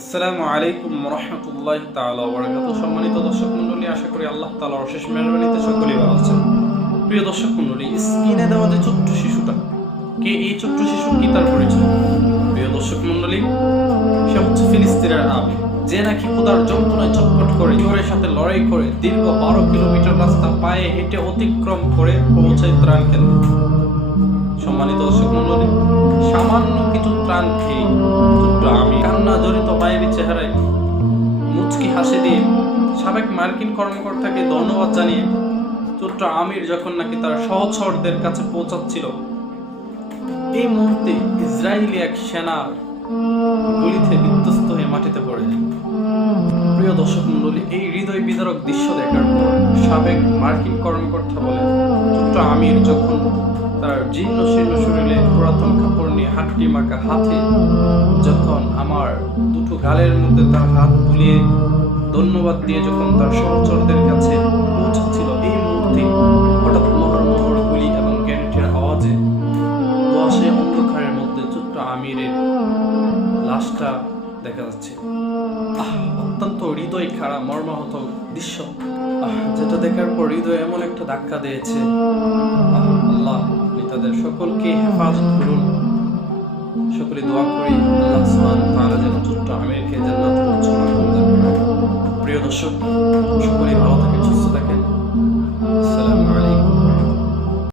আসসালামু আলাইকুম রহমতুল্লাহ তাআলা ওয়া বারাকাতুহু। সম্মানিত দর্শক মণ্ডলী, আশা করি আল্লাহ তাআলার অশেষ মেহেরবানিতে সকলেই ভালো আছেন। প্রিয় দর্শক মণ্ডলী, স্ক্রিনে দেওয়া যে ছোট্ট শিশুটা, কে এই ছোট্ট শিশু, কি তার পরিচয়? প্রিয় দর্শক মণ্ডলী, সে হচ্ছে ফিলিস্তিনের আবি, যে নাকি খোদার যন্ত্রণায় ছটফট করে ইহুরের সাথে লড়াই করে দীর্ঘ 12 কিলোমিটার রাস্তা পায়ে হেঁটে অতিক্রম করে পৌঁছায় ত্রাণ কেন্দ্রে। সম্মানিত দর্শক মণ্ডলী, সামান্য কিছু ত্রাণ খেয়ে ছোট্ট আমি কান্না জড়িত মায়ের চেহারায় মুচকি হাসি দিয়ে সাবেক মার্কিন কর্মকর্তাকে ধন্যবাদ জানিয়ে ছোট্ট আমির যখন নাকি তার সহচরদের কাছে পৌঁছাচ্ছিল, এই মুহূর্তে ইসরায়েলি এক সেনার গুলিতে বিধ্বস্ত হয়ে মাটিতে পড়ে যায়। প্রিয় দর্শক মণ্ডলী, এই হৃদয় বিদারক দৃশ্য দেখার পর সাবেক মার্কিন কর্মকর্তা বলে, ছোট্ট আমির যখন তার জীর্ণ শীর্ণ শরীরে পুরাতন কাপড় নিয়ে হাড্ডি মাখা হাতে যখন আমার দুটো গালের মধ্যে তার হাত বুলিয়ে ধন্যবাদ দিয়ে যখন তার সহচরদের কাছে পৌঁছাচ্ছিল, এই মুহূর্তে হঠাৎ মহর গুলি এবং গ্রেনেডের আওয়াজে কুয়াশে অন্ধকারের মধ্যে ছোট্ট আমিরের লাশটা দেখা যাচ্ছে। অত্যন্ত হৃদয় খাড়া মর্মাহত দৃশ্য, যেটা দেখার পর হৃদয় এমন একটা ধাক্কা দিয়েছে। আল্লাহ তাদের সকলকে হেফাজত করুন। সকলে দোয়া করি আল্লাহ সুবহানাহু ওয়া তাআলা যেন ছোট্ট আমিরকে জান্নাতুল উচ্চ মাকাম দান করেন। প্রিয় দর্শক, সকলেই ভালো থাকেন।